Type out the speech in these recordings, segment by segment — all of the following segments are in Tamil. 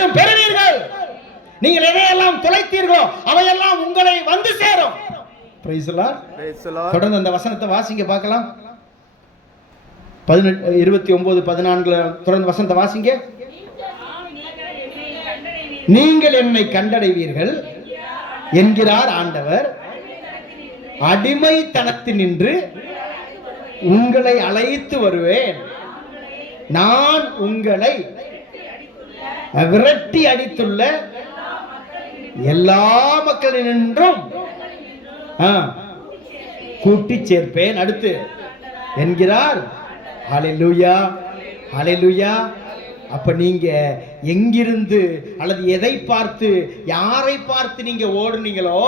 மீண்டும் பெறுவீர்கள். நீங்கள் எதையெல்லாம் தொலைத்தீர்களோ அவையெல்லாம் உங்களை வந்து சேரும். Price the Lord. தொடர்ந்து அந்த வசனத்தை வாசிங்க பார்க்கலாம். 29 14 தொடர்ந்து வசனத்தை வாசிங்க. நீங்கள் என்னை கண்டடைவீர்கள் என்கிறார் ஆண்டவர், அடிமைத்தனத்தினின்று உங்களை அழைத்து வருவேன். நான் உங்களை விரட்டி அடித்துள்ள எல்லா மக்களினின்றும் கூட்டி சேர்ப்பேன். அடுத்து என்கிறார். ஹல்லேலூயா, ஹல்லேலூயா. அப்ப நீங்க எங்கிருந்து அல்லது எதை பார்த்து யாரை பார்த்து நீங்க ஓடுனீங்களோ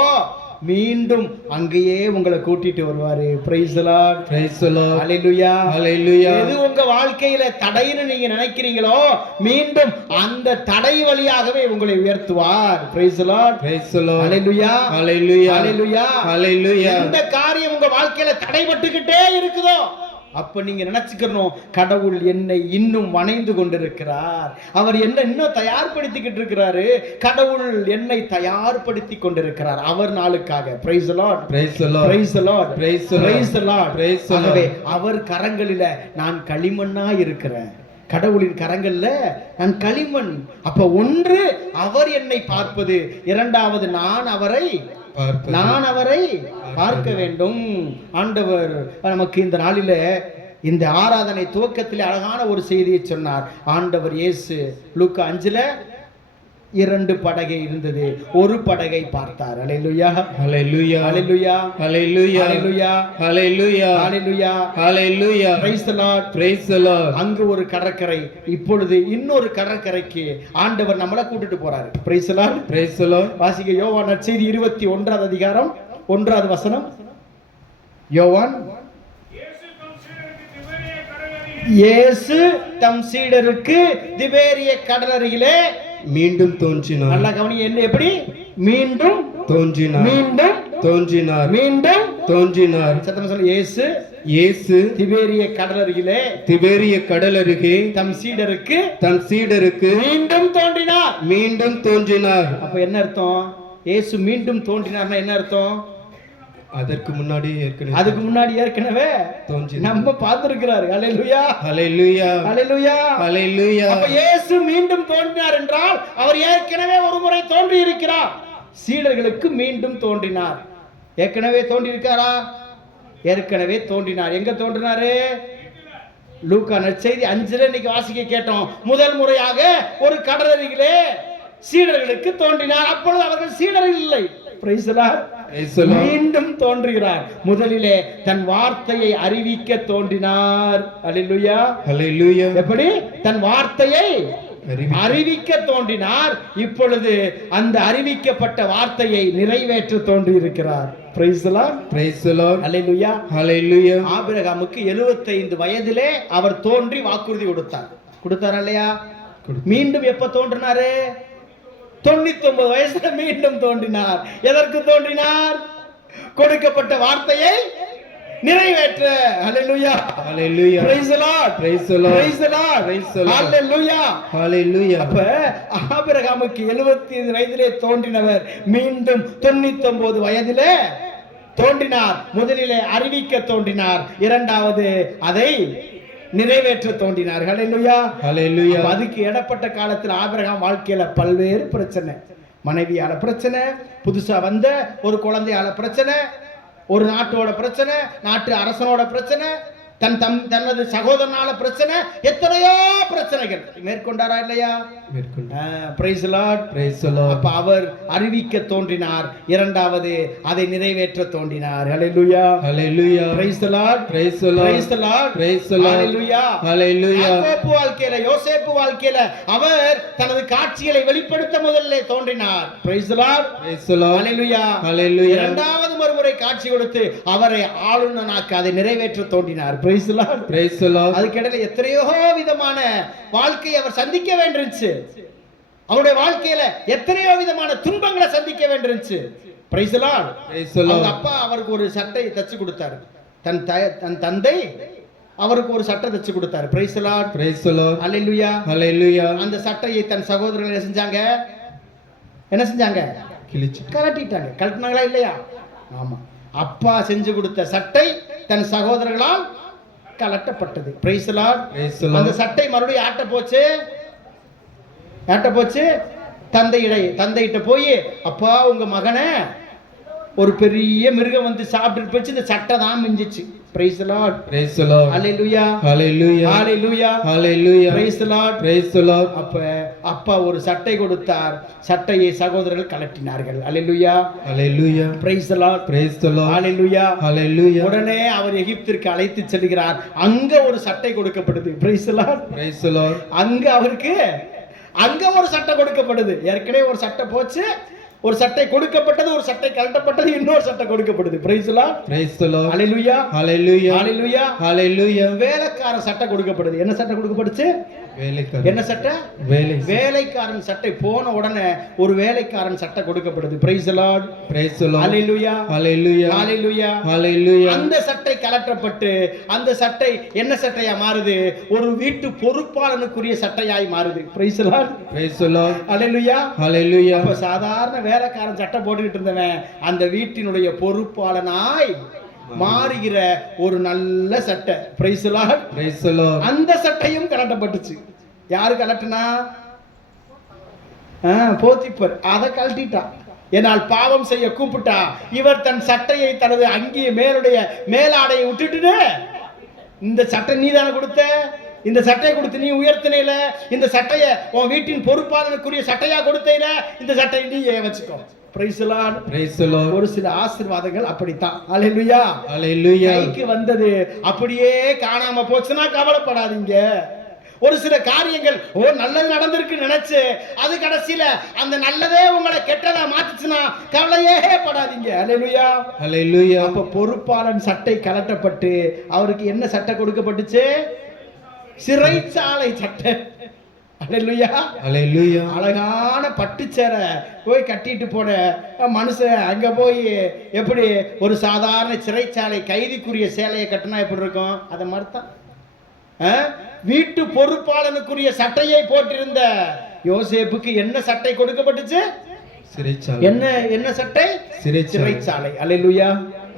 மீண்டும் அங்கேயே உங்களை கூட்டிட்டு வருவாரு. Praise the Lord, praise the Lord, hallelujah, hallelujah. எது உங்க வாழ்க்கையில தடைன்னு நீங்க நினைக்கிறீங்களோ மீண்டும் அந்த தடை வழியாகவே உங்களை உயர்த்துவார். Praise the Lord, praise the Lord, hallelujah, hallelujah, hallelujah, hallelujah. எந்த காரியம் உங்க வாழ்க்கையில தடைபட்டுக்கிட்டே இருக்குதோ அப்ப நீங்க நினைச்சுக்கணும், கடவுள் என்னை இன்னும் வணைந்து கொண்டிருக்கிறார், அவர் என்ன இன்னும் தயார்படுத்திக்கிட்டு இருக்கிறாரு, கடவுள் என்னை தயார்படுத்தி கொண்டிருக்கிறார் அவர் நாளுக்காக. Price the Lord, praise the Lord, praise the Lord, praise the Lord, praise the Lord, praise the Lord. ஆகவே அவர் கரங்களில நான் களிமண்ணா இருக்கிறேன். கடவுளின் கரங்கள்ல நான் களிமண். அப்ப ஒன்று அவர் என்னை பார்ப்பது, இரண்டாவது நான் அவரை பார்க்க வேண்டும். ஆண்டவர் நமக்கு இந்த நாளில இந்த ஆராதனை துவக்கத்தில் அழகான ஒரு செய்தியை சொன்னார். ஆண்டவர் இயேசு லூக்கா 5ல 2 படகை இருந்தது, ஒரு படகை பார்த்தார். Hallelujah, hallelujah, hallelujah, hallelujah, hallelujah, hallelujah, hallelujah, hallelujah. Praise the Lord, praise the Lord. அங்கு ஒரு கடற்கரை, இப்பொழுது இன்னொரு கடற்கரைக்கு ஆண்டவர் நம்மளை கூட்டிட்டு போறாரு. Price the Lord, praise the Lord. வாசிங்க யோவான் நற்செய்தி 21வது அதிகாரம் 1வது வசனம். யோவான். இயேசு தம் சீடருக்கு திபேரிய கடலருகிலே மீண்டும் தோன்றினார். நல்லா கவனிங்க, என்ன எப்படி மீண்டும் தோன்றினார், மீண்டும் தோன்றினார், மீண்டும் தோன்றினார். சத்தமா சொல்லுங்க. இயேசு திபேரிய கடலருகிலே, திபேரிய கடல் அருகே தம் சீடருக்கு மீண்டும் தோன்றினார், மீண்டும் தோன்றினார். அப்ப என்ன அர்த்தம்? இயேசு மீண்டும் தோன்றினார்னா என்ன அர்த்தம்? அதுக்கு முன்னாடி ஏற்கனவே நம்ம பார்த்திருக்கிறார். ஹல்லேலூயா, ஹல்லேலூயா, ஹல்லேலூயா, ஹல்லேலூயா. அப்ப இயேசு மீண்டும் தோன்றினார் என்றால் அவர் ஏற்கனவே ஒரு முறை தோன்றி இருக்கிறார். சீடர்களுக்கு மீண்டும் தோன்றினார். ஏற்கனவே தோன்றி இருக்காரா? ஏற்கனவே தோன்றினார். எங்க தோன்றினாரு? லூக்கா நற்செய்தி 5ல இன்னைக்கு வாசிக்க கேட்டோம். முதல் முறையாக ஒரு கடலருகிலே சீடர்களுக்கு தோன்றினார். அப்பொழுது அவர்கள் சீடர்கள் இல்லை. Price the Lord. மீண்டும் தோன்றுகிறார். முதலிலே தன் வார்த்தையை அறிவிக்க தோன்றினார். ஹல்லேலூயா, ஹல்லேலூயா. எப்படி? தன் வார்த்தையை அறிவிக்க தோன்றினார். இப்பொழுது அந்த அறிவிக்கப்பட்ட வார்த்தையை நிறைவேற்ற தோன்றி இருக்கிறார். Praise the Lord, praise the Lord, hallelujah, hallelujah. ஆபிரகாமுக்கு 75 வயதிலே அவர் தோன்றி வாக்குறுதி கொடுத்தாரா இல்லையா? மீண்டும் எப்ப தோன்றினாரு? 99 வயசுல மீண்டும் தோன்றினார். எதற்கு தோன்றினார்? கொடுக்கப்பட்ட வார்த்தையை நிறைவேற்ற. Hallelujah, hallelujah. Praise the Lord, praise the Lord, praise the Lord, praise the Lord. Hallelujah, hallelujah. அப்ப ஆபிரகாமுக்கு 75 வயதிலே தோன்றினவர் மீண்டும் 99 வயதிலே தோன்றினார். முதலிலே அறிவிக்க தோன்றினார், இரண்டாவது அதை நிறைவேற்ற தோன்றினார். ஹல்லேலூயா, ஹல்லேலூயா. அதுக்கு இடப்பட்ட காலத்தில் ஆபிரகாம் வாழ்க்கையில பல்வேறு பிரச்சனை, மனைவியால பிரச்சனை, புதுசா வந்த ஒரு குழந்தையால பிரச்சனை, ஒரு நாட்டோட பிரச்சனை, நாட்டு அரசனோட பிரச்சனை, தனது சகோதரனால பிரச்சனை, எத்தனையோ பிரச்சனைகள் மேற்கொண்டாரா இல்லையா? Praise the Lord, praise the Lord. அப்ப அவர் அறிவிக்க தோன்றினார், இரண்டாவது அதை நிறைவேற்ற தோன்றினார். Hallelujah, hallelujah. Praise the Lord, praise the Lord, praise the Lord, praise the Lord. Hallelujah, hallelujah. யாக்கோபு வாழ்க்கையில, யோசேப்பு வாழ்க்கையில அவர் தனது காட்சிகளை வெளிப்படுத்த முதல்ல தோன்றினார். Praise the Lord, praise the Lord. Hallelujah, hallelujah. இரண்டாவது மறுமுறை காட்சி கொடுத்து அவரை ஆளுநனாக்க அதை நிறைவேற்ற தோன்றினார். Praise the Lord, praise the Lord. அதுக்கிடையில எத்தனையோ விதமான வாழ்க்கையை அவர் சந்திக்க வேண்டியிருந்துச்சு. அவருடைய வாழ்க்கையில எத்தனையோ விதமான துன்பங்களை சந்திக்க வேண்டியிருந்துச்சு. Praise the Lord, praise the Lord. அப்பா அவருக்கு ஒரு சட்டை தச்சு கொடுத்தாரு. தன் தந்தை அவருக்கு ஒரு சட்டை தச்சு கொடுத்தாரு. Price the Lord. Praise the Lord. Hallelujah. Hallelujah. அந்த சட்டையை தன் சகோதரர்கள் என்ன செஞ்சாங்க? கிழிச்சு. கழட்டிட்டாங்க. கழட்டினாங்களா இல்லையா? ஆமா. அப்பா செஞ்சு கொடுத்த சட்டை தன் சகோதரர்களால் கழட்டப்பட்டது. Praise the Lord. Praise the Lord. அந்த சட்டை மறுபடியும் யார்ட்ட போச்சு? தந்தையிட்ட போய், அப்பா உங்க மகனை ஒரு பெரிய மிருகம் வந்து சாப்பிட்டு போச்சு, இந்த சட்டை தான் மிஞ்சிச்சு. Praise the Lord. Praise the Lord. Hallelujah. Hallelujah. Hallelujah. Hallelujah. Praise the Lord. Praise the Lord. அப்பா ஒரு சட்டை கொடுத்தார். சட்டையை சகோதரர்கள் கழட்டினார்கள். Hallelujah. Hallelujah. Praise the Lord. Praise the Lord. Hallelujah. Hallelujah. உடனே அவர் எகிப்திற்கு அழைத்து செல்கிறார். அங்க ஒரு சட்டை கொடுக்கப்படுது. Praise the Lord. Praise the Lord. அங்க ஒரு சட்டை கொடுக்கப்படுது. ஏற்கனவே ஒரு சட்டை போச்சு, ஒரு சட்டை கொடுக்கப்பட்டது, ஒரு சட்டை கழட்டப்பட்டது, இன்னொரு சட்டை கொடுக்கப்படுது. Price the Lord. Praise the Lord. Hallelujah. Hallelujah. Hallelujah. Hallelujah. வேலைக்கார சட்டை கொடுக்கப்படுது. என்ன சட்டை கொடுக்கப்படுச்சு? வேலைக்காரன். என்ன சட்டை? வேலைக்காரன் சட்டை. போன உடனே ஒரு வேலைக்காரன் சட்டை கொடுக்கப்படுது. Price the Lord. Praise the Lord. Hallelujah. Hallelujah. Hallelujah. Hallelujah. அந்த சட்டை கழட்டப்பட்டு அந்த சட்டை என்ன சட்டையா மாறுது? ஒரு வீட்டு பொறுப்பாளனுக்குரிய சட்டையாய் மாறுது. Price the Lord. Praise the Lord. Hallelujah. Hallelujah. அப்ப சாதாரண வேலைக்காரன் சட்டை போட்டுக்கிட்டு இருந்தவன் அந்த வீட்டினுடைய பொறுப்பாளனாய் மாறுகிற ஒரு நல்ல சட்டை. Price the Lord. Praise the Lord. அந்த சட்டையும் கழட்டப்பட்டுச்சு. யாரு கழட்டினா? போத்திப்பர். அதை கழட்டிட்டான். என்னால் பாவம் செய்ய கூப்பிட்டா இவர் தன் சட்டையை தனது அங்கிய மேலாடையை விட்டுட்டு, இந்த சட்டை நீ தானே கொடுத்த, இந்த சட்டையை கொடுத்து நீ உயர்த்தினையில, இந்த சட்டையை உன் வீட்டின் பொறுப்பாளனுக்குரிய சட்டையா கொடுத்தேல, இந்த சட்டையை நீ வச்சுக்கோ. Praise the Lord. Praise the Lord. ஒரு சில ஆசீர்வாதங்கள் அப்படித்தான். ஹalleluya. Hallelujah. கைக்கு வந்தது அப்படியே காணாம போச்சுன்னா கவலைப்படாதீங்க. ஒரு சில காரியங்கள் நல்லது நடந்திருக்கு நினைச்சு அது கடைசியில அந்த நல்லதே உங்களை கெட்டதா மாத்துச்சுன்னா கவலையே படாதீங்க. ஹalleluya. Hallelujah. அப்ப பொறுப்பாளன் சட்டை கழட்டப்பட்டு அவருக்கு என்ன சட்டை கொடுக்கப்பட்டுச்சு? சிறைச்சாலை சட்டை. ஹalleluya. Hallelujah. அழகான பட்டுச்சேரை போய் கட்டிட்டு போன மனுஷன் அங்க போய் எப்படி ஒரு சாதாரண சிறைச்சாலை கைதிக்குரிய சேலையை கட்டினா எப்படி இருக்கும்? அதை மாதிரி தான் வீட்டு பொறுப்பாளனுக்குரிய சட்டையை போட்டிருந்த யோசேப்புக்கு என்ன சட்டை கொடுக்கப்பட்டுச்சு? சிறைச்சாலை. என்ன சட்டை? சிறைச்சாலை. ஹalleluya.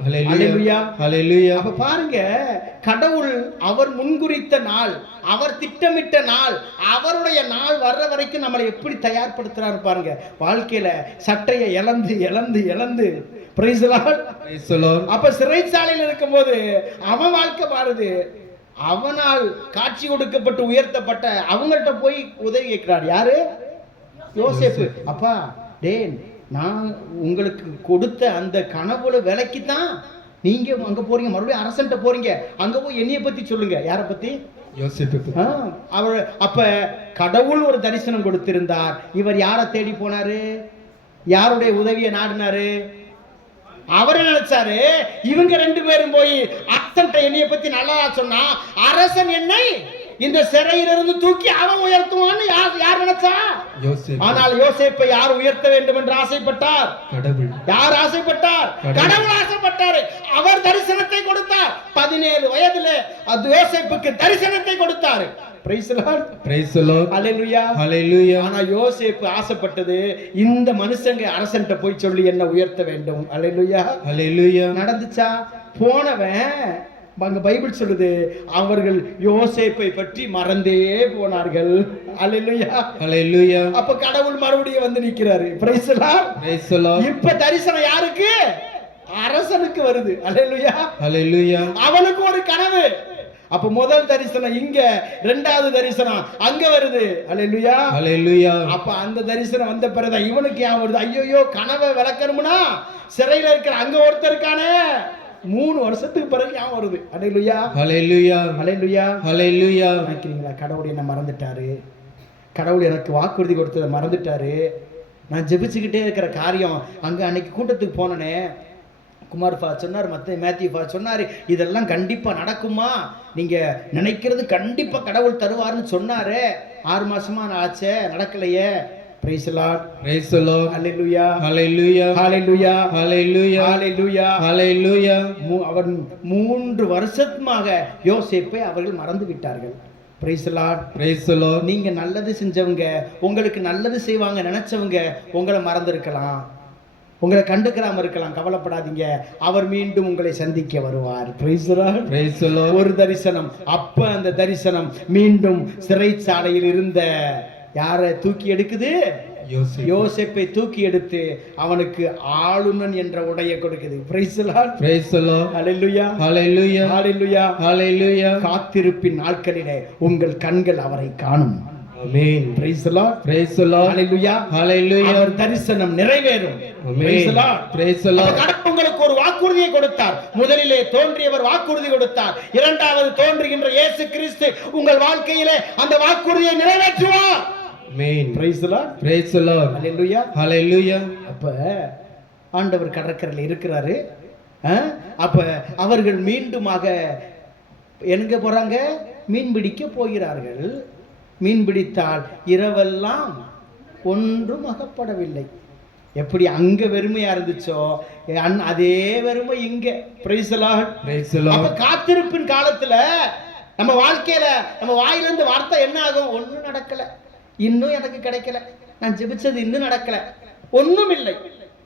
Hallelujah. Hallelujah. அப்ப பாருங்க, கடவுள் அவர் முன்குறித்த நாள், அவர் திட்டமிட்ட நாள், அவருடைய நாள் வர்ற வரைக்கும் நம்மளை எப்படி தயார்படுத்துறாரு பாருங்க. வாழ்க்கையில சட்டையை இழந்து Praise the Lord. Praise the Lord. அப்ப சிறைச்சாலையில் இருக்கும்போது அவன் வாழ்க்கை மாறுது. அவனால் காட்சி கொடுக்கப்பட்டு உயர்த்தப்பட்ட அவங்கள்ட்ட போய் உதவி கேட்கிறார். யாரு? யோசேப்பு. அப்பா டேன், நான் உங்களுக்கு கொடுத்த அந்த கனவுல வேலைக்கு தான் நீங்க அங்க போறீங்க, மறுபடியும் அரசன்ட்ட போறீங்க, அங்க போய் என்னைய பத்தி சொல்லுங்க. யார பத்தி? யோசேப்பு. அவர் அப்ப கடவுள் ஒரு தரிசனம் கொடுத்திருந்தார். இவர் யாரை தேடி போனாரு? யாருடைய உதவியை நாடினாரு? அவர் நினைச்சாரு இவங்க ரெண்டு பேரும் போய் அரசன்ட்ட என்னைய பத்தி நல்லா சொன்னா அரசன் என்னை இந்த சிறையிலிருந்து தூக்கி அவன் உயர்த்துவான்னு யார் நினைச்சா? யோசேப்பு. ஆனால் யோசேப்பை யார் உயர்த்த வேண்டும் என்று ஆசைப்பட்டார்? கடவுள். யார் ஆசைப்பட்டார்? கடவுள் ஆசைப்பட்டார். அவர் தரிசனத்தை கொடுத்தார். 17 வயதிலே அது யோசேப்புக்கு தரிசனத்தை கொடுத்தார். Praise the Lord. Praise the Lord. Hallelujah. Hallelujah. ஆனா யோசேப்பு ஆசைப்பட்டது இந்த மனுஷங்க அரசன்ட்ட போய் சொல்லி என்ன உயர்த்த வேண்டும். Hallelujah. Hallelujah. நடந்துச்சா? போனவன் அங்க பைபிள் சொல்லுது அவர்கள் யோசேப்பை பற்றி மறந்தே போனார்கள். Hallelujah. Hallelujah. அப்ப கடவுள் மறுபடியும் வந்து நிக்கிறாரு. Praise the Lord. Praise the Lord. இப்ப தரிசனம் யாருக்கு? அரசனுக்கு வருது. Hallelujah. Hallelujah. அவனுக்கு ஒரு கனவு. அப்ப முதல் தரிசனம் இங்க, இரண்டாவது தரிசனம் அங்க வருது. ஹalleluya. Hallelujah. அப்ப அந்த தரிசனம் வந்த பிறகு இவனுக்கு யா வருது, ஐயோ கனவை விளக்கணும்னா சிறையில இருக்கிற அங்க ஒருத்தர் இருக்கானே, 3 வருஷத்துக்கு பிறகு யா வருது. ஹalleluya. Hallelujah. ஹalleluya. Hallelujah. நினைக்கிறீங்களா கடவுள் என்ன மறந்துட்டாரு? கடவுள் எனக்கு வாக்குறுதி கொடுத்ததை மறந்துட்டாரு. நான் ஜெபிச்சுக்கிட்டே இருக்கிற காரியம் அங்க அன்னைக்கு கூட்டத்துக்கு போனனே, குமார் ஃபா சொன்னார், மேத்யூ ஃபா சொன்னார், இதெல்லாம் கண்டிப்பாக நடக்குமா, நீங்கள் நினைக்கிறது கண்டிப்பாக கடவுள் தருவார்னு சொன்னார். 6 மாதமாக நான் ஆச்சே, நடக்கலையே. praise the Lord, Praise the Lord. hallelujah, Hallelujah. hallelujah, Hallelujah. hallelujah. Hallelujah. அவர் 3 வருஷமாக யோசேப்பை அவர்கள் மறந்து விட்டார்கள். praise the Lord. Praise the Lord. நீங்க நல்லது செஞ்சவங்க, உங்களுக்கு நல்லது செய்வாங்க நினைச்சவங்க உங்களை மறந்திருக்கலாம், உங்களை கண்டுக்கிறாம இருக்கலாம். கவலைப்படாதீங்க, அவர் மீண்டும் உங்களை சந்திக்க வருவார். praise the Lord. Praise the Lord. ஒரு தரிசனம். அப்ப அந்த தரிசனம் மீண்டும் சிறைச்சாலையில் இருந்த யாரை தூக்கி எடுக்குது? Joseph. யோசேப்பை தூக்கி எடுத்து அவனுக்கு ஆளுநன் என்ற உடையை கொடுக்குது. praise the Lord. Praise the Lord. hallelujah, Hallelujah. hallelujah. Hallelujah. காத்திருப்பின் நாட்களிலே உங்கள் கண்கள் அவரை காணும். Amen. praise the Lord. Praise the Lord. hallelujah, Hallelujah. அவர் தரிசனம் நிறைவேறும். praise the Amen. Lord. Praise the Lord. கடவுள் உங்களுக்கு ஒரு வாக்குறுதியை கொடுத்தார். முதலிலே தோன்றியவர் வாக்குறுதி கொடுத்தார். இரண்டாவது தோன்றுகின்ற இயேசு கிறிஸ்து உங்கள் வாழ்க்கையிலே அந்த வாக்குறுதியை நிறைவேற்றுவார். Amen. praise the Lord. Praise the Lord. hallelujah. Hallelujah. அப்ப ஆண்டவர் கடற்கரையில் இருக்கிறாரு. அப்ப அவர்கள் மீண்டுமாக எங்க போறாங்க? மீன் பிடிக்க போகிறார்கள். மீன் பிடித்தால் இரவெல்லாம் ஒன்றும் அகப்படவில்லை. எப்படி அங்க வெறுமையா இருந்துச்சோ அதே வெறுமை இங்க. praise the Lord. Praise the Lord. அப்ப காத்திருப்பின் காலத்துல நம்ம வாழ்க்கையில நம்ம வாயிலிருந்து வார்த்தை என்ன ஆகும்? ஒன்னும் நடக்கல, இன்னும் எனக்கு கிடைக்கல, நான் ஜெபிச்சது இன்னும் நடக்கல, ஒன்றும் இல்லை.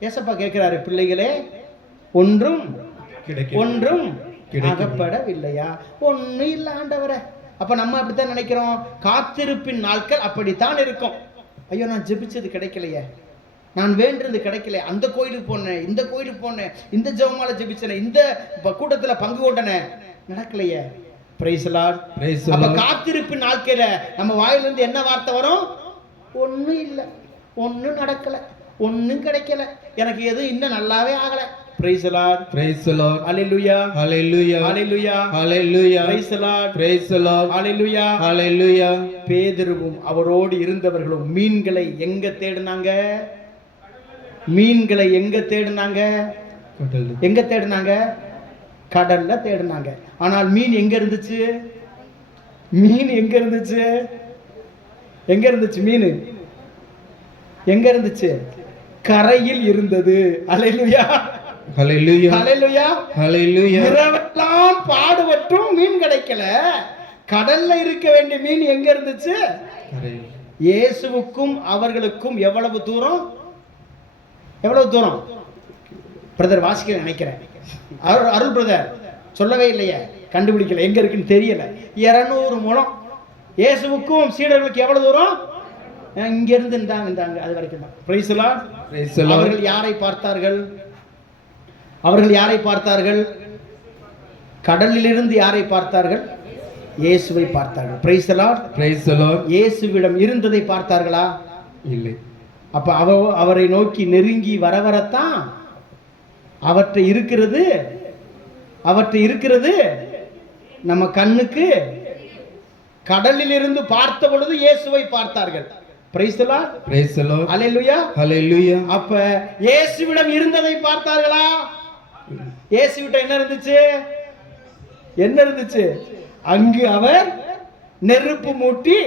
ஏசப்பா கேட்கிறாரு, பிள்ளைகளே ஒன்றும் ஒன்றும் அகப்படவில்லையா? ஒன்னும் இல்லை ஆண்டவரே. அப்ப நம்ம அப்படித்தான் நினைக்கிறோம். காத்திருப்பின் நாட்கள் அப்படித்தான் இருக்கும். ஐயோ, நான் ஜெபிச்சது கிடைக்கலையே, நான் வேண்டது கிடைக்கல, அந்த கோயிலுக்கு போனேன், இந்த கோயிலுக்கு போனேன், இந்த ஜெபமால ஜெபிச்சேன், இந்த கூட்டத்துல பங்கு கொண்டனே, நடக்கலையே. praise the Lord. Praise the அப்ப Lord. காத்திருப்பின் நாட்கள நம்ம வாயிலிருந்து என்ன வார்த்தை வரும்? ஒன்னும் இல்லை, ஒன்னும் நடக்கல, ஒன்னும் கிடைக்கல, எனக்கு எதுவும் இன்னும் நல்லாவே ஆகல. praise the Lord. Praise the Lord. hallelujah, Hallelujah. hallelujah, Hallelujah. praise the Lord. Praise the Lord. hallelujah. Hallelujah. பேதுருவும் அவரோடு இருந்தவர்களும் மீன்களை எங்க தேடினாங்க? மீன்களை எங்க தேடினாங்க? எங்க தேடினாங்க? கடல்ல தேடினாங்க. ஆனால் மீன் எங்க இருந்துச்சு? மீன் எங்க இருந்துச்சு? எங்க இருந்துச்சு? மீன் எங்க இருந்துச்சு? கரையில் இருந்தது. அல்லேலூயா, Hallelujah. அல்லேலூயா, Hallelujah. இரவெல்லாம் பாடுபட்டும் மீன் கிடைக்கல. கடல்ல இருக்க வேண்டிய மீன் எங்க இருந்துச்சு? இயேசுவுக்கும் அவர்களுக்கும் எவ்வளவு தூரம்? எவ்வளவு தூரம்? பிரதர் வாசிக்க நினைக்கிறேன். அருள் பிரதர் சொல்லவே இல்லையே, கண்டுபிடிக்கல, எங்க இருக்குன்னு தெரியல. 200 முழம். இயேசுவுக்கும் சீடர்களுக்கு எவ்வளவு தூரம்? இங்க இருந்து இருந்தாங்க அது வரைக்கும் தான். praise the Lord. Praise the Lord. அவர்கள் யாரை பார்த்தார்கள்? அவர்கள் யாரை பார்த்தார்கள்? கடலிலிருந்து யாரை பார்த்தார்கள்? இயேசுவை பார்த்தார்கள். praise the Lord. Praise the Lord. இயேசுவிடம் இருந்ததை பார்த்தார்களா? இல்லை. அப்ப அவரை நோக்கி நெருங்கி வரத்தான் அவற்றை இருக்கிறது நம்ம கண்ணுக்கு. கடலில் இருந்து பார்த்த பொழுது இயேசுவை பார்த்தார்கள். praise the Lord. Praise the Lord. hallelujah. Hallelujah. அப்ப இயேசுவிடம் இருந்ததை பார்த்தார்களா? இயேசுவிட்ட என்ன இருந்துச்சு? என்ன இருந்துச்சு? அங்கு அவர் நெருப்பு மூட்டி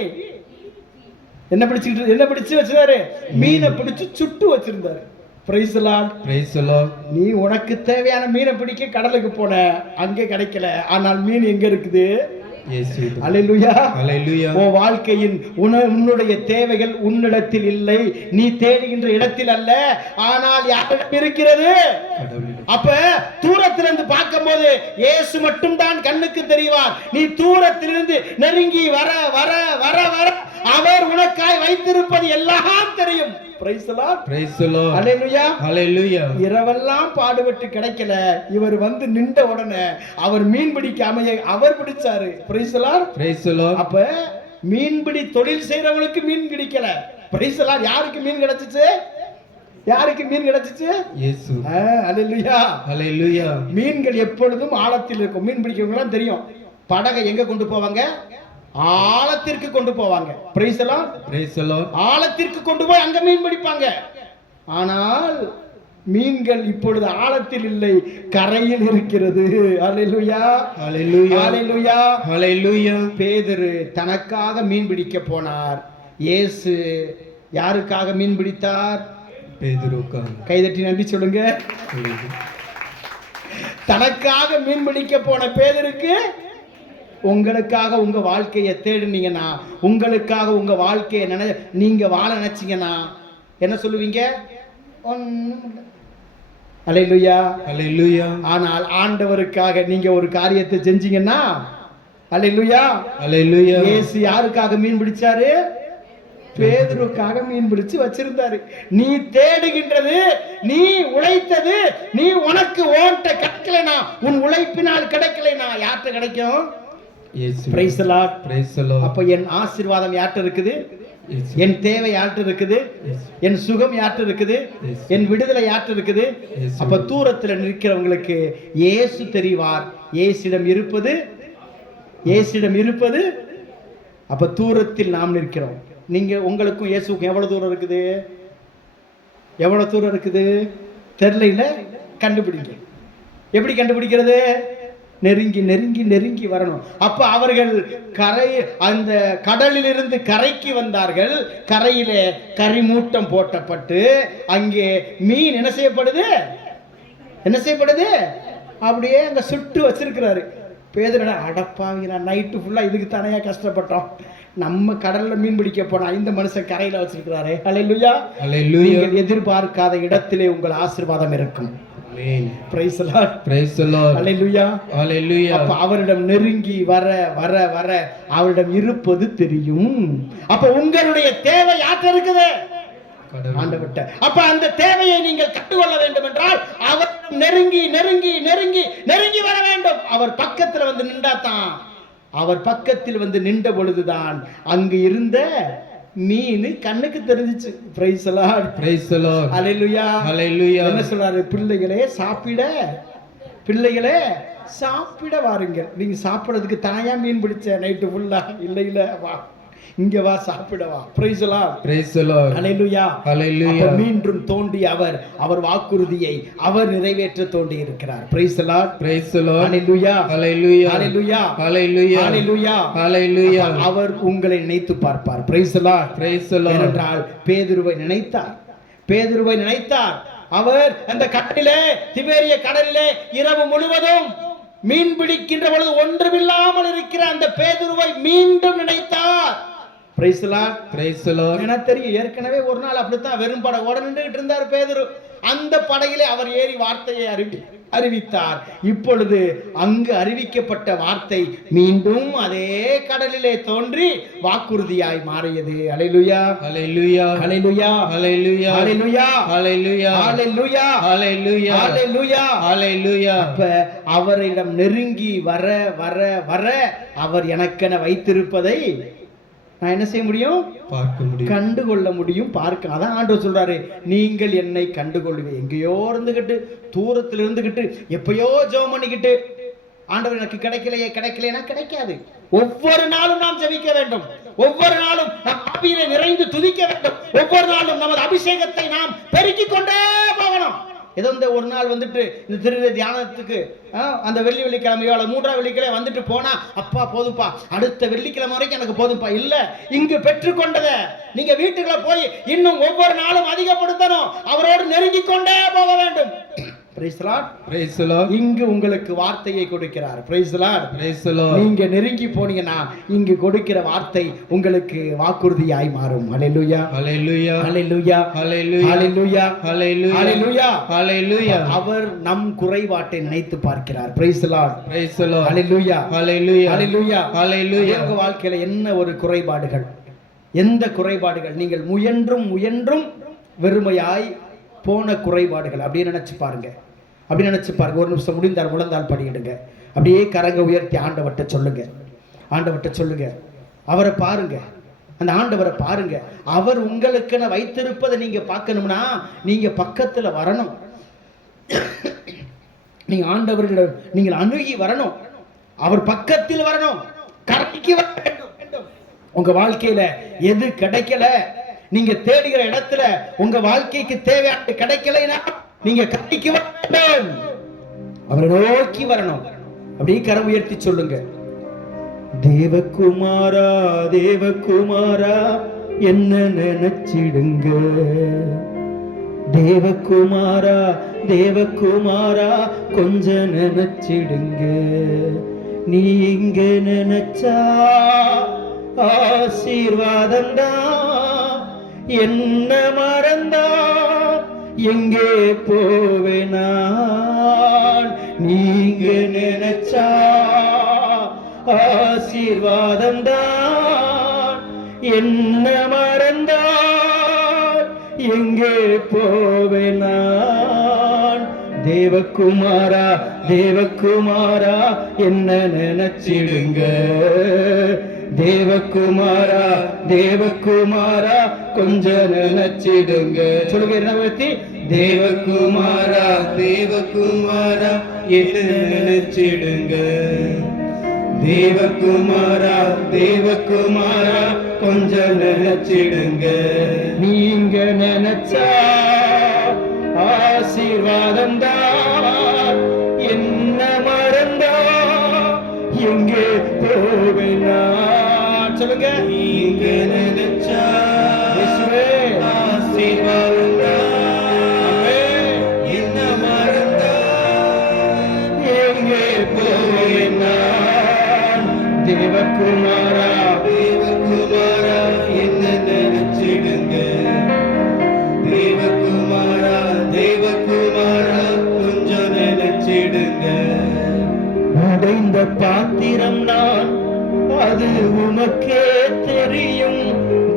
என்ன பிடிச்சு வச்சிருந்தாரு? மீனை பிடிச்சு சுட்டு வச்சிருந்தாரு. praise the Lord. Praise the Lord. நீ உனக்கு தேவையான மீனை பிடிக்க கடலுக்கு போன, அங்கே கிடைக்கல. ஆனால் மீன் எங்க இருக்குது? இயேசுவிடம். அல்லேலூயா. Hallelujah. உன் வாழ்க்கையின் உன்னுடைய தேவைகள் உன்னிடத்தில் இல்லை, நீ தேடுகின்ற இடத்தில் அல்ல, ஆனால் யாரிடம் இருக்கிறது? கடவுளிடம். அப்ப தூரத்திலிருந்து பார்க்கும்போது இயேசு மட்டும் தான் கண்ணுக்கு தெரிவார். நீ தூரத்திலிருந்து நெருங்கி வர வர வர வர அவர் உனக்காய் வைத்திருப்பது எல்லாம் தெரியும். praise the Lord. Praise the Lord. Hallelujah. Hallelujah. இரவெல்லாம் பாடுபட்டு கிடைக்கல, இவர் வந்து நின்ற உடனே அவர் மீன் பிடிக்க அவர் பிடிச்சாரு. praise the Lord. Praise the Lord. அப்ப மீன்பிடி தொழில் செய்யறவங்களுக்கு மீன் கிடைக்கல. praise the Lord. யாருக்கு மீன் கிடைச்சிச்சு? யாருக்கு மீன் கிடைச்சிச்சு? இயேசு. அல்லேலூயா. Hallelujah. மீன்கள் எப்பொழுதும் ஆழத்தில் இருக்கும். மீன் பிடிக்கிறவங்க தெரியும். படகை எங்க கொண்டு போவாங்க? ஆழத்திற்கு கொண்டு போவாங்க. praise the Lord. Praise the Lord. ஆழத்திற்கு கொண்டு போய் அங்க மீன் பிடிப்பாங்க. ஆனால் மீன்கள் இப்பொழுது ஆழத்தில் இல்லை, கரையில் இருக்கிறது. அல்லேலூயா. Hallelujah. அல்லேலூயா. Hallelujah. பேதுரு தனக்காக மீன் பிடிக்க போனார். இயேசு யாருக்காக மீன் பிடித்தார்? பேதுருவுக்காக. கைதட்டி நன்றி சொல்லுங்க. தனக்காக மீன் பிடிக்க போன பேதுருக்கு, உங்களுக்காக உங்க வாழ்க்கையை தேடுனீங்கன்னா, உங்களுக்காக உங்க வாழ்க்கையை நீங்க வாழ நினைச்சீங்கன்னா என்ன சொல்லுவீங்க? அல்லேலூயா, அல்லேலூயா. ஆனால் ஆண்டவருக்காக நீங்க ஒரு காரியத்தை செஞ்சீங்கன்னா, அல்லேலூயா, அல்லேலூயா. இயேசு யாருக்காக மீன் பிடிச்சாரு? பேதுருக்காக மீன் பிடிச்சு வச்சிருந்தாரு. நீ தேடுகின்றது, நீ உழைத்தது, நீ உனக்கு ஓட்ட கிடைக்கலைனா, உன் உழைப்பினால் கிடைக்கலைனா யார்கிட்ட கிடைக்கும்? இயேசு. Price the Lord, praise the Lord. அப்ப என் ஆசீர்வாதம் யார்கிட்ட இருக்குது? என் தேவை யார்கிட்ட இருக்குது? என் சுகம் யார்கிட்ட இருக்குது? என் விடுதலை யார்கிட்ட இருக்குது? அப்ப தூரத்துல நிற்கிறவங்களுக்கு இயேசு தெரிவார். இயேசுவிடம் இருப்பது, இயேசுவிடம் இருப்பது. அப்ப தூரத்தில் நாம் நிற்கிறோம். நீங்க உங்களுக்கும் இயேசுக்கும் எவ்வளவு தூரம் இருக்குது? எவ்வளவு தூரம் இருக்குது தெரியல. கண்டுபிடிங்க. எப்படி கண்டுபிடிக்கிறது? நெருங்கி நெருங்கி நெருங்கி வரணும். அப்ப அவர்கள் அந்த கடலிலிருந்து கரைக்கு வந்தார்கள். கரையிலே கரிமூட்டம் போட்டப்பட்டு அங்கே மீன் என்ன செய்யப்படுது? என்ன செய்யப்படுது? அப்படியே அங்க சுட்டு வச்சிருக்கிறாரு. பேதுருடா, அடப்பாவீங்களா, நைட்டு ஃபுல்லா இதுக்கு தானே கஷ்டப்பட்டோம். நம்ம கடல்ல மீன் பிடிக்க போனா இந்த மனுஷன் கரையில வச்சிருக்கிறாரே. அல்லேலூயா, அல்லேலூயா. நீங்கள் எதிர்பார்க்காத இடத்திலே உங்கள் ஆசீர்வாதம் இருக்கும். Amen. Praise the Lord, praise the Lord. Alleluia, alleluia. அப்ப அவரிடம் நெருங்கி வர வர வர அவரிடம் இருப்பது தெரியும். அப்ப உங்களுடைய தேவை யார்கிட்ட இருக்குது? ஆண்டவர்கிட்ட. அப்ப அந்த தேவையை நீங்கள் கண்டுகொள்ள வேண்டும் என்றால் அவர் நெருங்கி நெருங்கி நெருங்கி நெருங்கி வர வேண்டும். அவர் பக்கத்துல வந்து நின்றாதான், அவர் பக்கத்தில் வந்து நின்ற பொழுதுதான் அங்கு இருந்த மீன் கண்ணுக்கு தெரிஞ்சிச்சு. Praise the Lord, praise the Lord. Alleluia, alleluia. என்ன சொல்றாரு? பிள்ளைகளே சாப்பிட, பிள்ளைகளே சாப்பிட வாருங்கள். நீங்க சாப்பிடுறதுக்கு தாயா மீன் பிடிச்ச நைட்டு ஃபுல்லா? இல்ல இல்ல, வா இங்க வா, சாப்பிட வா. Praise the Lord, praise the Lord. Alleluia, alleluia. மீண்டும் தோண்டி அவர் வாக்குறுதியை அவர் நிறைவேற்ற தோண்டி இருக்கிறார். Praise the Lord, praise the Lord. Alleluia, alleluia. Alleluia, alleluia. Alleluia, alleluia. அவர் உங்களை நினைத்து பார்ப்பார். Praise the Lord, praise the Lord. ஏனென்றால் பேதுருவை நினைத்தார். பேதுருவை நினைத்தார். அவர் அந்த கடலிலே, திபேரிய கடலிலே இரவு முழுவதும் மீன் பிடிக்கின்ற பொழுது ஒன்றுமில்லாமல் இருக்கிற அந்த பேதுருவை மீண்டும் நினைத்தார். Price the Lord, praise the Lord. எனக்கு தெரியும், ஏற்கனவே ஒரு நாள் அப்படித்தான் வெறும் படகோட நின்றுகிட்டு இருந்தார் பேதுரு. அந்த படகிலே அவர் ஏறி வார்த்தையை அறிவித்தார். இப்பொழுது அங்கு அறிவிக்கப்பட்ட வார்த்தை மீண்டும் அதே கடலிலே தோன்றி வாக்குறுதியாய் மாறியது. அல்லேலூயா, alleluia. Alleluia, alleluia. Alleluia, alleluia. Alleluia, alleluia. Alleluia. Alleluia. அப்ப அவரிடம் நெருங்கி வர வர வர அவர் எனக்கென வைத்திருப்பதை நான் என்ன செய்ய முடியும்? பார்க்க முடியும், கண்டுகொள்ள முடியும், பார்க்க. அதான் ஆண்டவர் சொல்றாரு, நீங்கள் என்னை கண்டுகொள்வீங்க. எங்கேயோ இருந்துகிட்டு, தூரத்தில் இருந்துகிட்டு, எப்பயோ ஜெபம் பண்ணிக்கிட்டு, ஆண்டவர் எனக்கு கிடைக்கலையே கிடைக்கலைன்னா கிடைக்காது. ஒவ்வொரு நாளும் நாம் ஜெபிக்க வேண்டும். ஒவ்வொரு நாளும் நம் ஆவியிலே நிறைந்து துதிக்க வேண்டும். ஒவ்வொரு நாளும் நமது அபிஷேகத்தை நாம் பெருக்கிக் கொண்டே போகணும். ஏதோ இந்த ஒரு நாள் வந்துட்டு இந்த திரு தியானத்துக்கு அந்த வெள்ளிக்கிழமையோ மூன்றாவது வெள்ளிக்கிழமை வந்துட்டு போனா அப்பா போதுப்பா, அடுத்த வெள்ளிக்கிழமை வரைக்கும் எனக்கு போதுப்பா. இல்ல, இங்கு பெற்றுக்கொண்டதை நீங்க வீட்டுக்குள்ள போய் இன்னும் ஒவ்வொரு நாளும் அதிகப்படுத்தணும். அவரோடு நெருங்கிக் கொண்டே போக வேண்டும். Price the Lord, praise the Lord. இங்கு உங்களுக்கு வார்த்தையை கொடுக்கிறார். Price the Lord, praise the Lord. நீங்க நெருங்கி போனீங்கன்னா இங்கு கொடுக்கிற வார்த்தை உங்களுக்கு வாக்குறுதியாய் மாறும். அல்லேலூயா, alleluia. Alleluia, alleluia. Alleluia, alleluia. Alleluia. Alleluia. அவர் நம் குறைபாட்டை நினைத்து பார்க்கிறார். Praise the Lord, praise the Lord. Alleluia, alleluia. Alleluia, alleluia. உங்க வாழ்க்கையில என்ன ஒரு குறைபாடுகள், எந்த குறைபாடுகள் நீங்கள் முயன்றும் முயன்றும் வெறுமையாய் போன குறைபாடுகள் அப்படியே நினைச்சு பாருங்க. அப்படி நினைச்சு பாருங்க. ஒரு நிமிஷம் முடிந்தால் முழந்தால் படியிடுங்க. அப்படியே கரங்க உயர்த்தி ஆண்டவர்கிட்ட சொல்லுங்க. ஆண்டவர்கிட்ட சொல்லுங்க. அவரை பாருங்க, அந்த ஆண்டவரை பாருங்க. அவர் உங்களுக்கென வைத்திருப்பதை நீங்க பார்க்கணும்னா நீங்க பக்கத்துல வரணும். நீங்க ஆண்டவர்களிடம் நீங்கள் அணுகி வரணும். அவர் பக்கத்தில் வரணும். கரைக்கு வர வேண்டும். உங்க வாழ்க்கையில எது கிடைக்கல, நீங்க தேடுகிற இடத்துல உங்க வாழ்க்கைக்கு தேவையான கிடைக்கலைன்னா நீங்க கரைக்கு வர வேண்டும். அவரை நோக்கி வரணும். அப்படியே கரம் உயர்த்தி சொல்லுங்க. தேவகுமாரா, தேவகுமாரா, என்ன நினைச்சிடுங்க. தேவகுமாரா தேவகுமாரா கொஞ்சம் நினைச்சிடுங்க. நீங்க நினைச்சா ஆசீர்வாதம் தான். என்ன மறந்தா எங்கே போவேனான். நீங்க நினைச்சா ஆசீர்வாதம் தான். என்ன மறந்தால் எங்கே போவேனான். தேவகுமாரா தேவகுமாரா என்ன நினைச்சிடுங்க. தேவகுமாரா தேவகுமாரா கொஞ்சம் நினைச்சிடுங்க. சொல்லுங்க என்ன பத்தி? தேவகுமாரா தேவகுமாரா என்ன நினைச்சிடுங்க. தேவகுமாரா தேவகுமாரா கொஞ்சம் நினைச்சிடுங்க. நீங்க நினைச்சா ஆசீர்வாதம் தான். என்ன மறந்தா எங்கே போவேனா. சொல்லுங்க. நீங்க நினைச்சா ஆசீர்வாதம் தான். என்ன மறந்தா எங்கே போவேனா. தேவகுமாரா தேவகுமாரா என்ன நினைச்சிடுங்க. தேவகுமாரா தேவகுமாரா கொஞ்சம் நினைச்சிடுங்க. உடைந்த பாத்திரம் நான், அது உமக்கே தெரியும்.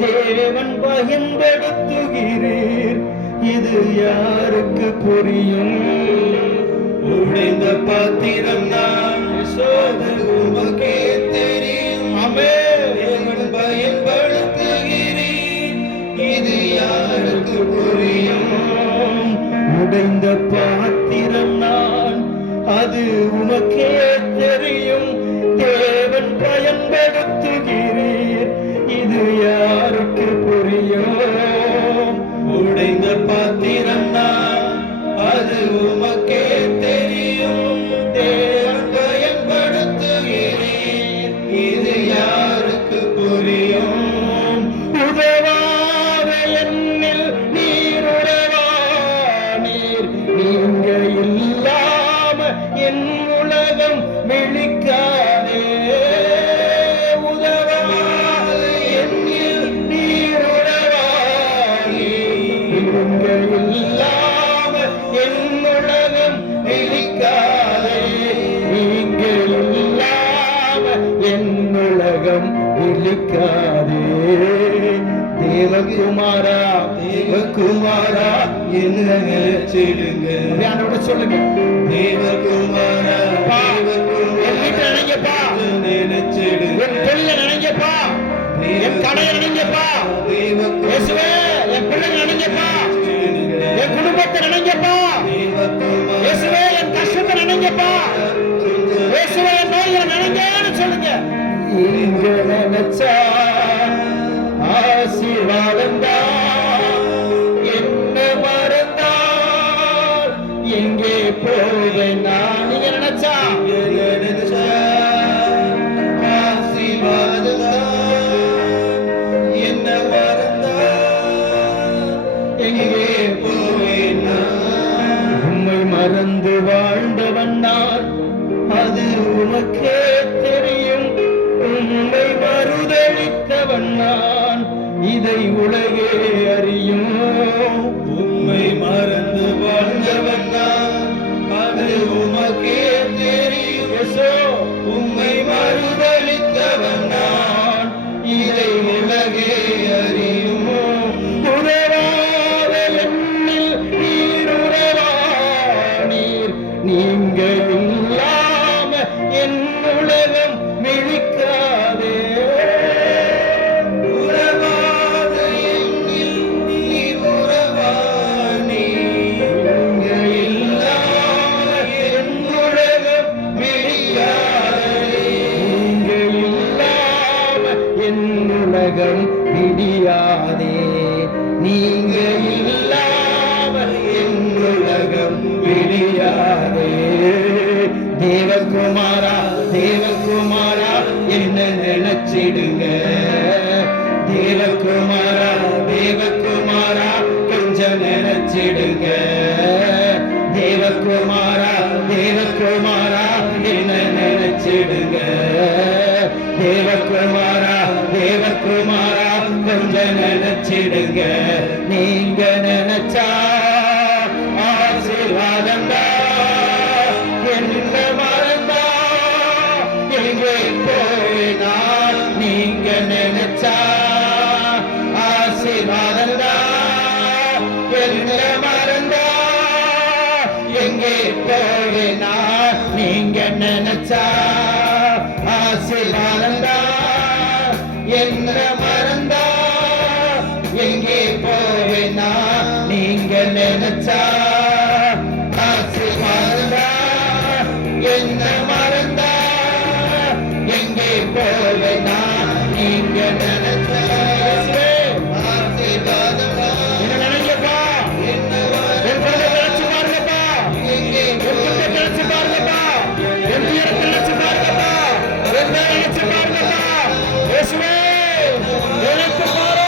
தேவன் பயன்படுத்துகிறீர், இது யாருக்கு புரியும். உடைந்த பாத்திரம் நான், சோதனை உமக்கே தெரியும். தேவன் பயன்படுத்துகிறீர், இது யாருக்கு புரியும். உடைந்த பாத்திரம் நான், அது உமக்கே தெரியும். தேவன் பயன்படுத்துகிறீர், இது யாருக்கு புரியும். உடைந்த பாத்திரம் நான், அது உமக்கே தெரியும். தேவன் பயன்படுத்துகிறீர், இது யாருக்கு புரியும். உதவாத என்னில் நீர் உறவானீர். நீங்க இல்லாம என் உலகம் விழிக்காதே. உதவாத என்னில் நீர் உறவானீர். நீங்க இல்லாம என் உலகம் விழிக்காதே. நீங்க இல்லாம என் உலகம் விழிக்காதே. தேவகுமாரா தேவகுமாரா என்ன நினைச்சிடுங்க. சொல்லுங்க. தேவகுமாரா தேவகுமாரா நினைங்கப்பா. நினைச்சிடுங்க. என் பிள்ளை நினைங்கப்பா. என் கடையை நினைங்கப்பா. இயேசுவே என் பிள்ளை நினைங்கப்பா. என் குடும்பத்தை நினைங்கப்பா. இயேசுவே என் கஷ்டத்தை நினைங்கப்பா. இயேசுவே என் நோயை நினைங்கன்னு சொல்லுங்க. இங்க நினைச்சா ஆசீர்வாதம் தான். என்ன மறந்தால் எங்கே போவேனா. நீங்க நினைச்சா ஆசீர்வாதம் தான். என்ன மறந்தால் எங்கே போவேனா. உம்மை மறந்து வாழ்ந்தவன் நான், அது உமக்கே தெரியும். உம்மை மறுதளித்தவன் நான், இதை உலகே அறியும். உம்மை மறந்து வாழ்ந்தவன் நான், அது உமக்கே தெரியும். உம்மை மறுதளித்தவன் நான், இதை உலகே அறியும். உறவாத என்னில் நீர் உறவானீர். நீங்க இல்லாம என் உலகம் விழிக்காதே. உறவாத என்னில் நீர் உறவானீர். நீங்க இல்லாம என் உலகம் விழிக்காதே. நீங்க இல்லாம என் உலகம் விடியாதே. நீங்க இல்லாம என் உலகம் விடியாதே. தேவகுமாரா தேவகுமாரா என்ன நினைச்சிடுங்க. தேவகுமாரா கொஞ்சம் நினைச்சிடுங்க. தேவகுமாரா தேவகுமாரா என்ன நினைச்சிடுங்க. தேவகுமாரா தேவகுமாரா கொஞ்சம் நினைச்சிடுங்க. நீங்க நினைச்சா ஆசீர்வாதம் தான். என்ன மறந்தா எங்கே போயினா. நீங்க நினைச்சா ஆசீர்வாதம் தான். என்ன மறந்தா எங்கே போயினா. நீங்க நினைச்சா ஆசீர்வாதம் தான். என்ன மறந்தா எங்கே போவேனா. நீங்க நினைச்சா ஆசீர்வாதம் தான். என்ன மறந்தா எங்கே போவேனா. நீங்க நினைச்சா ஆசீர்வாதம் தான். என்ன நினைக்கப்பா, என்ன நினைச்சு பாருங்கப்பா, எங்கே நினைச்சு பாருங்கப்பா, என் நினைச்சு பாருங்கப்பா, என்ன நினைச்சு பாருங்கப்பா. இயேசுவே நினைச்சு பாரு.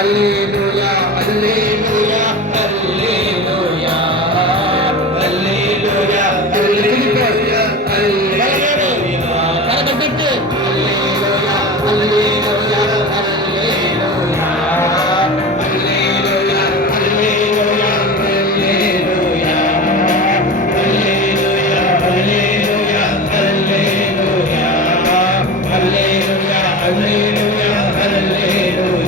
அல்லேலூயா அல்லேலூயா அல்லேலூயா அல்லேலூயா அல்லேலூயா அல்லேலூயா. கரகட்டு அல்லேலூயா alleluia alleluia alleluia alleluia alleluia alleluia alleluia alleluia alleluia alleluia அல்லேலூயா.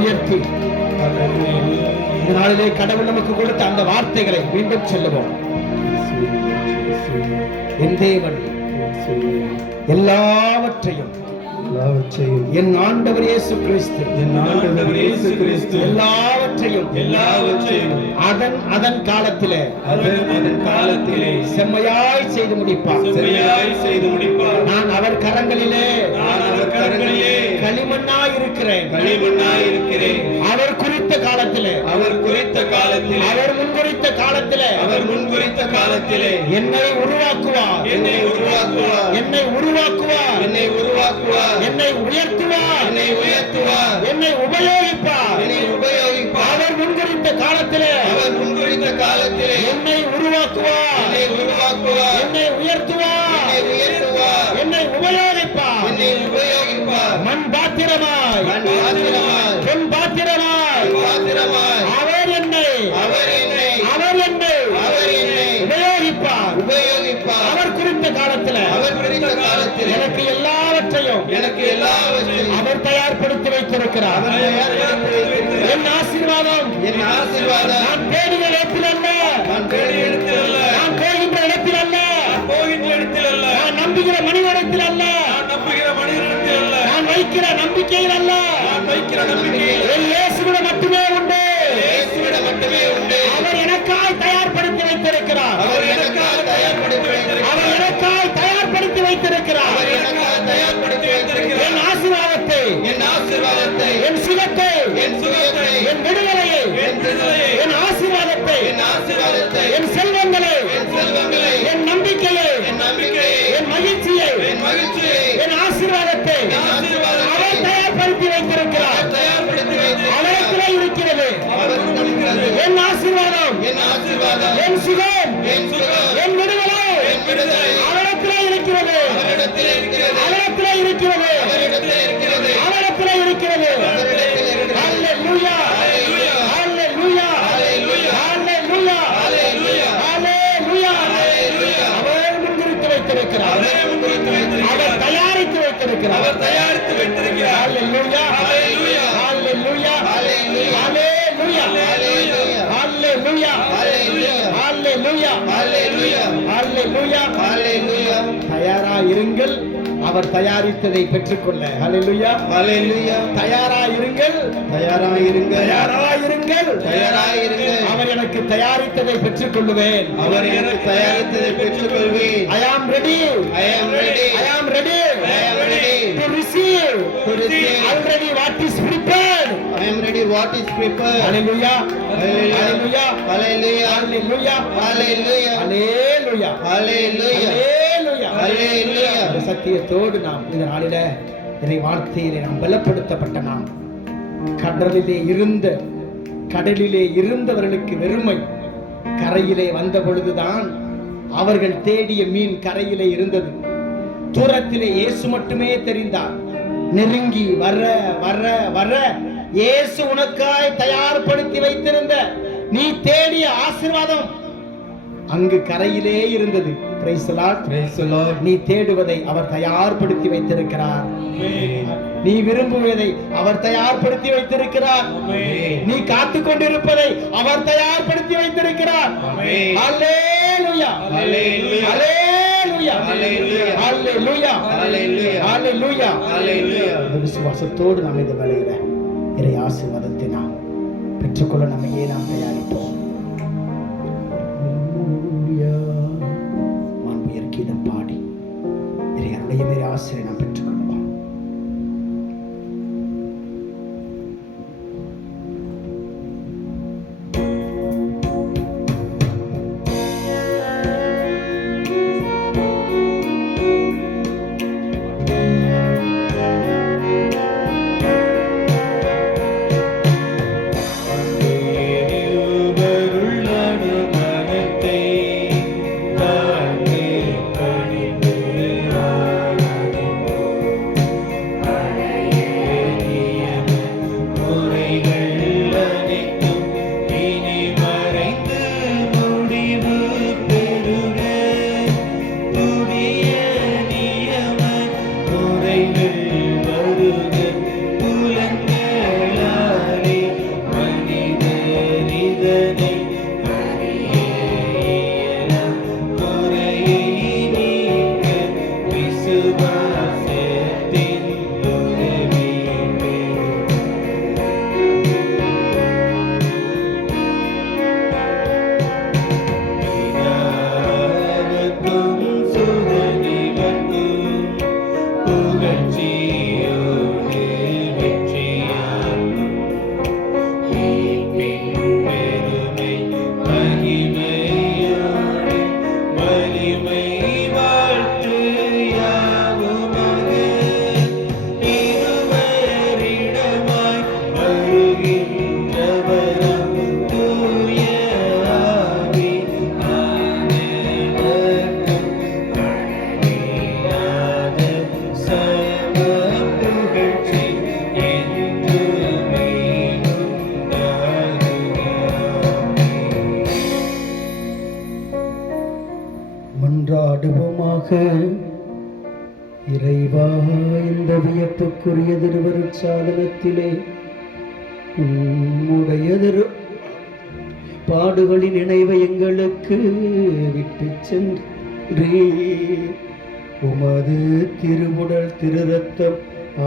உயர்த்தி இந்த நாளிலே கடவுள் நமக்கு கொடுத்த அந்த வார்த்தைகளை மீண்டும் சொல்லுவோம். என் தேவன் எல்லாவற்றையும் எல்லாவற்றையும் என் ஆண்டவர் இயேசு கிறிஸ்து என் ஆண்டவர் இயேசு கிறிஸ்து எல்லாவற்றையும் அதன் அதன் காலத்திலே அதன் காலத்திலே செம்மையாய் செய்து முடிப்பார். செம்மையாய் செய்து முடிப்பார். நான் அவர் கரங்களிலே களிமண்ணாய் இருக்கிறேன். அவர் குறித்த காலத்திலே அவர் முன்குறித்த காலத்திலே என்னை உருவாக்குவார். என்னை உருவாக்குவார். என்னை உயர்த்துவார். என்னை உபயோகிப்பார். அவர் முன்குறித்த காலத்திலே என்னை உருவாக்குவார். என்னை உயர்த்துவார். என்னை உபயோகிப்பார். மண் பாத்திரமாய் பொன் பாத்திரமாய் அவர் என்னை உபயோகிப்பார். அவர் குறித்த காலத்தில் எனக்கு எல்லாவற்றையும் அவர் தயார்படுத்தி வைத்திருக்கிறார். என் ஆசீர்வாதம் நான் தேடிய இடத்தில் அல்ல, நான் போகின்ற இடத்தில் அல்ல, நான் நம்புகிற மனிதனிடத்தில் அல்ல, நான் வைக்கிற நம்பிக்கையில் அல்ல, என் இயேசுவிடம் மட்டுமே உண்டு. அவர் எனக்காய் தயார்படுத்தி வைத்திருக்கிறார். அவர் எனக்காய் தயார்படுத்தி வைத்திருக்கிறார். என் ஆசீர்வாதத்தை, என் சுகத்தை, என் விடுதலையை, என் ஆசீர்வாதத்தை, என் செல்வங்களை, என் நம்பிக்கையை, என் மகிழ்ச்சியை, என் ஆசீர்வாதத்தை அவர் தயார்படுத்தி வைத்திருக்கிறார். அவரிடத்திலே இருக்கிறது என் ஆசீர்வாதம், என் சுகம், என் விடுதலை அவரிடத்திலே இருக்கிறது. அவரிடத்திலே இருக்கிறது. ஹல்லேலூயா, ஹல்லேலூயா, ஹல்லேலூயா, ஹல்லேலூயா. அவர் முன்குறித்து வைத்திருக்கிறார். அவர் தயாரித்து வைத்திருக்கிறார். ஹல்லேலூயா, ஹல்லேலூயா, ஹல்லேலூயா, ஹல்லேலூயா. தயாராயிருங்கள், அவர் தயாரித்ததை பெற்றுக்கொள்ள. ஹல்லேலூயா, தயாராயிருங்கள், அவர் எனக்கு தயாரித்ததை பெற்றுக்கொள்வேன். I am ready to receive already what is prepared. Hallelujah, hallelujah, hallelujah, hallelujah. இந்த சத்தியத்தோடு நாம் இந்த நாளில இறை வார்த்தையிலே நாம் பலப்படுத்தப்பட்ட நாம் கடலிலே இருந்தவர்களுக்கு வெறுமை, கரையிலே வந்த பொழுதுதான் அவர்கள் தேடிய மீன் கரையிலே இருந்தது. தூரத்திலே இயேசு மட்டுமே தெரிந்தார். நெருங்கி வர வர வர இயேசு உனக்காய் தயார்படுத்தி வைத்திருந்த நீ தேடிய ஆசீர்வாதம் அங்கு கரையிலே இருந்தது. Praise the Lord. நீ தேடுவதை அவர் தயார்படுத்தி வைத்திருக்கிறார். நீ விரும்புவதை அவர் தயார்படுத்தி வைத்திருக்கிறார். நீ காத்துக் கொண்டிருப்பதை அவர் தயார்படுத்தி வைத்திருக்கிறார். ஹல்லேலூயா, ஹல்லேலூயா, ஹல்லேலூயா, ஹல்லேலூயா. விசுவாசத்தோடு நாம் இந்த வேளையில இறை ஆசீர்வாதத்தை நாம் பெற்றுக்கொள்ள நம்மையே நாம் தயாரிப்போம். கீதம் பாடி இறைவனுடைய மேலே ஆசிரியை நாம் பெற்றுக்கொள்வோம். மீட்புக்குரிய திருவருட்சாதனத்திலே உம்முடைய பாடுகளின் நினைவை எங்களுக்கு விட்டு சென்றே உமது திருவுடல் திருரத்தம்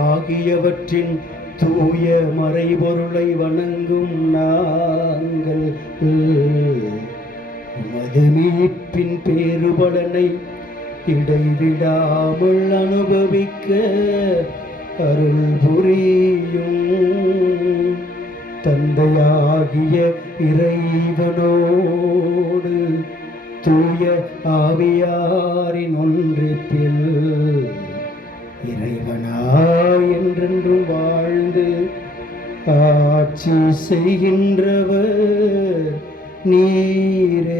ஆகியவற்றின் தூய மறைபொருளை வணங்கும் நாங்கள் உமது மீட்பின் பேறுபலனை இடைவிடாமல் அனுபவிக்க அருள் புரியும். தந்தையாகிய இறைவனோடு தூய ஆவியாரின் ஒன்றிப்பில் இறைவனாய் என்றென்றும் வாழ்ந்து ஆட்சி செய்கின்றவர் நீரே.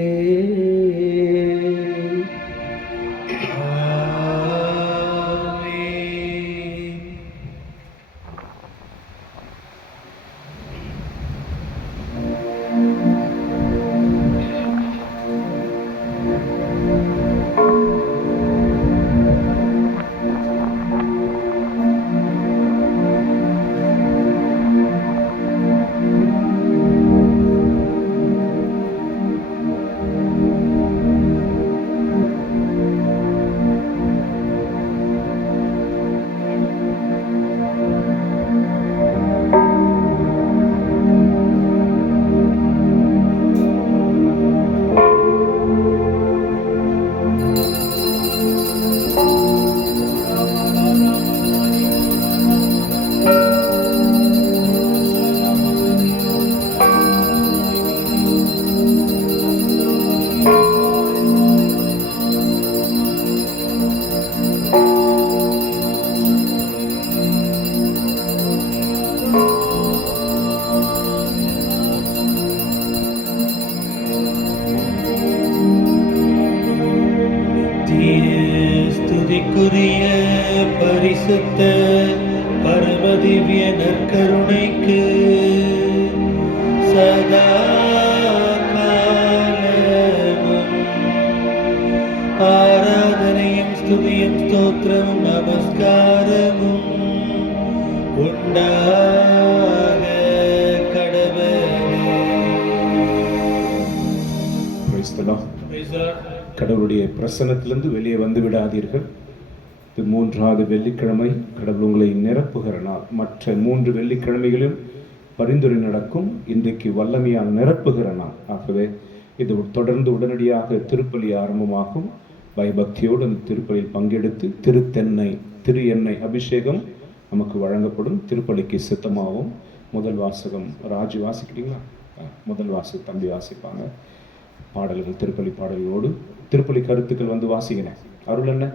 ஸ்துதிக்குரிய பரிசுத்த பரமதிவ்ய நற்கருணைக்கு சதா காலமும் ஆராதனையும் ஸ்துதியும் ஸ்தோத்திரமும் நமஸ்காரமும் உண்டாக கடவுளே. கடவுளுடைய பிரசன்னத்திலிருந்து வெளியே வந்து விடாதீர்கள். இது 3வது வெள்ளிக்கிழமை. கடவுள் உங்களை நிரப்புகிற நாள். மற்ற 3 வெள்ளிக்கிழமைகளிலும் பரிந்துரை நடக்கும். இன்றைக்கு வல்லமையால் நிரப்புகிற நாள். ஆகவே இது தொடர்ந்து உடனடியாக திருப்பலி ஆரம்பமாகும். பயபக்தியோடு அந்த திருப்பலியில் பங்கெடுத்து திரு எண்ணெய் அபிஷேகம் நமக்கு வழங்கப்படும். திருப்பலிக்கு சித்தமாகவும் முதல் வாசகம் ராஜு வாசிக்கிறீங்களா? முதல் வாசகம் தம்பி வாசிப்பாங்க. பாடல்கள் திருப்பலி பாடல்களோடு திருப்பலி கருத்துக்கள் வந்து வாசிக்கிறேன். அருள் என்ன?